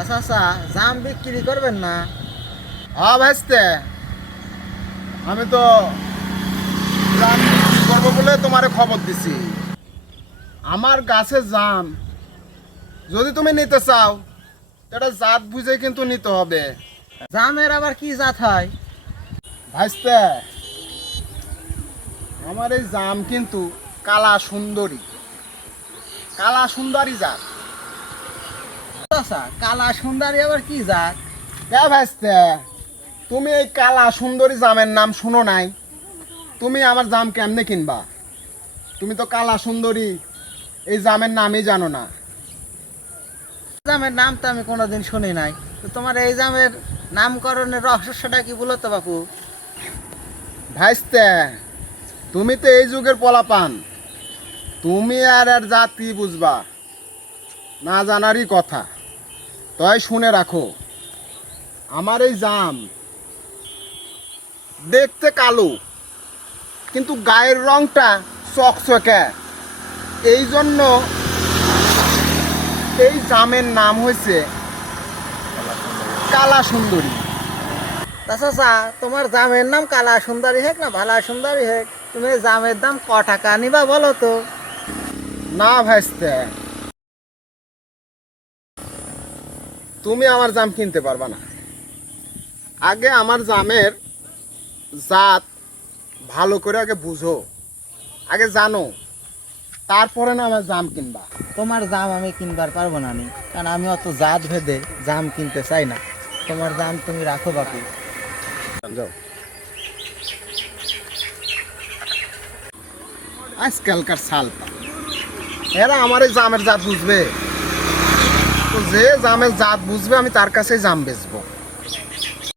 আচ্ছা জাম বিক্রি করবেন না? হ্যাঁ ভাইস্তে, আমি তো জাম বিক্রি করবো বলে তোমারে খবর দিছি। আমার গাছে জাম যদি তুমি নিতে চাও, এটা জাত বুঝে কিন্তু নিতে হবে। জামের আবার কি জাত হয়? ভাইস্তে, আমার এই জাম কিন্তু কালা সুন্দরী, কালা সুন্দরী জাত। আচ্ছা, কালা সুন্দরী আবার কি জাত? ভাইস্তে, তুমি এই কালা সুন্দরী জামের নাম শুনো নাই? তুমি আমার জাম কেমনে কিনবা? তুমি তো কালা সুন্দরী এই জামের নামই জানো না। জামের নাম তো আমি কোনোদিন শুনি নাই। তো তোমার এই জামের নামকরণের রহস্যটা কি বলো তো বাপু? ভাইস্তে, তুমি তো এই যুগের পোলাপান, তুমি আর এর জাত কি বুঝবা? না জানারই কথা। তাই শুনে রাখো, আমার এই জাম দেখতে কালো, কিন্তু গায়ের রংটা চকচকে। এই জন্য এই জামের নাম হয়েছে কালা সুন্দরী। আচ্ছা, তোমার জামের নাম কালা সুন্দরী হোক না ভালা সুন্দরী হোক, তুমি এই জামের দাম ক টাকা নিবা বলো তো? না ভাইস্তে, তুমি আমার জাম কিনতে পারবা না। আগে আমার জামের জাত ভালো করে আগে বুঝো, আগে জানো, তারপরে না আমার জাম কিনবা। তোমার জাম আমি কিনবার পারবো না নি, কারণ আমি অত জাত ভেদে জাম কিনতে চাই না। তোমার জাম তুমি রাখো বাপু। যাও। আজকালকার সালটা এরা আমার এই জামের জাত বুঝবে? তো যে জামের জাত বুঝবে আমি তার কাছে জাম বেচবো।